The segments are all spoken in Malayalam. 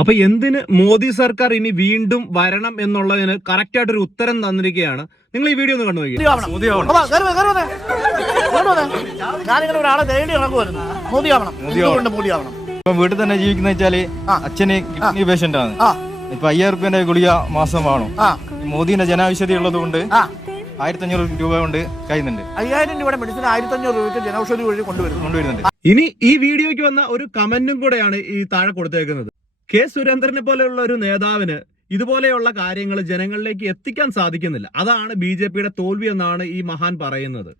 അപ്പൊ എന്തിന് മോദി സർക്കാർ ഇനി വീണ്ടും വരണം എന്നുള്ളതിന് കറക്റ്റ് ആയിട്ടൊരു ഉത്തരം തന്നിരിക്കുകയാണ്. നിങ്ങൾ ഈ വീഡിയോ ഒന്ന് കണ്ടു ഇപ്പൊ വീട്ടിൽ തന്നെ ജീവിക്കുന്ന വെച്ചാൽ. അച്ഛന് കിഡ്നി പേഷ്യന്റ് ആണ്. ഇപ്പൊ അയ്യായിരം റുപ്യന്റെ ഗുളിക മാസം വേണം. മോദിന്റെ ജനാവശ്യത ഉള്ളത് കൊണ്ട് ആയിരത്തഞ്ഞൂറ് ആയിരത്തി അഞ്ഞൂറ് രൂപ കൊണ്ട് കഴിയുന്നുണ്ട്. അയ്യായിരം രൂപയുടെ മെഡിസിൻ ആയിരത്തി അഞ്ഞൂറ് രൂപയ്ക്ക് ജനൌഷധി വഴി കൊണ്ടുവരുന്നു. കൊണ്ടുവരുന്നുണ്ട്. ഇനി ഈ വീഡിയോയ്ക്ക് വന്ന ഒരു കമന്റും കൂടെയാണ് ഈ താഴെ കൊടുത്തേക്കുന്നത്. കെ സുരേന്ദ്രനെ പോലെയുള്ള ഒരു നേതാവിന് ഇതുപോലെയുള്ള കാര്യങ്ങൾ ജനങ്ങളിലേക്ക് എത്തിക്കാൻ സാധിക്കുന്നില്ല. അതാണ് ബി തോൽവി എന്നാണ് ഈ മഹാൻ പറയുന്നത്.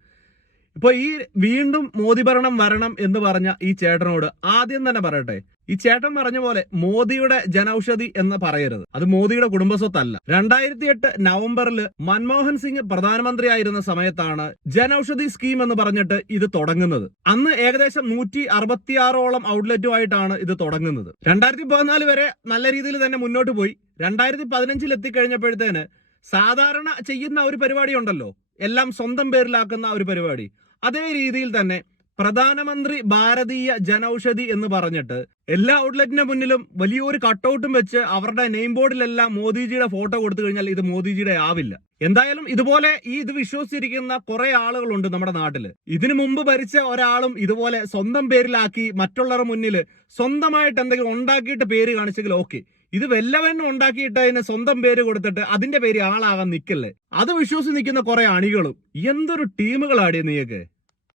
ഇപ്പൊ ഈ വീണ്ടും മോദി ഭരണം വരണം എന്ന് പറഞ്ഞ ഈ ചേട്ടനോട് ആദ്യം തന്നെ പറയട്ടെ. ഈ ചേട്ടൻ പറഞ്ഞ പോലെ മോദിയുടെ ജനൌഷധി എന്ന് പറയരുത്. അത് മോദിയുടെ കുടുംബസ്വത്തല്ല. രണ്ടായിരത്തി എട്ട് നവംബറിൽ മൻമോഹൻ സിംഗ് പ്രധാനമന്ത്രിയായിരുന്ന സമയത്താണ് ജനൌഷധി സ്കീം എന്ന് പറഞ്ഞിട്ട് ഇത് തുടങ്ങുന്നത്. അന്ന് ഏകദേശം നൂറ്റി അറുപത്തിയാറോളം ഔട്ട്ലെറ്റുമായിട്ടാണ് ഇത് തുടങ്ങുന്നത്. രണ്ടായിരത്തി പതിനാല് വരെ നല്ല രീതിയിൽ തന്നെ മുന്നോട്ട് പോയി. രണ്ടായിരത്തി പതിനഞ്ചിൽ എത്തിക്കഴിഞ്ഞപ്പോഴത്തേന് സാധാരണ ചെയ്യുന്ന ഒരു പരിപാടി ഉണ്ടല്ലോ എല്ലാം സ്വന്തം പേരിലാക്കുന്ന ഒരു പരിപാടി. അതേ രീതിയിൽ തന്നെ പ്രധാനമന്ത്രി ഭാരതീയ ജനൌഷധി എന്ന് പറഞ്ഞിട്ട് എല്ലാ ഔട്ട്ലെറ്റിന്റെ മുന്നിലും വലിയൊരു കട്ടൗട്ടും വെച്ച് അവരുടെ നെയിം ബോർഡിലെല്ലാം മോദിജിയുടെ ഫോട്ടോ കൊടുത്തു കഴിഞ്ഞാൽ ഇത് മോദിജിയുടെ ആവില്ല. എന്തായാലും ഇതുപോലെ ഈ ഇത് വിശ്വസിച്ചിരിക്കുന്ന കുറെ ആളുകളുണ്ട് നമ്മുടെ നാട്ടിൽ ഇതിനു മുമ്പ് ഭരിച്ച ഒരാളും ഇതുപോലെ സ്വന്തം പേരിലാക്കി മറ്റുള്ളവരുടെ മുന്നിൽ സ്വന്തമായിട്ട് എന്തെങ്കിലും ഉണ്ടാക്കിയിട്ട് പേര് കാണിച്ചെങ്കിൽ ഓക്കെ. ഇത് വല്ലവനും ഉണ്ടാക്കിയിട്ട് അതിന് സ്വന്തം പേര് കൊടുത്തിട്ട് അതിന്റെ പേര് ആളാകാൻ നിൽക്കല്ലേ അത് വിശ്വസിച്ച് നിൽക്കുന്ന കുറെ അണികളും. എന്തൊരു ടീമുകളാടി നീയൊക്കെ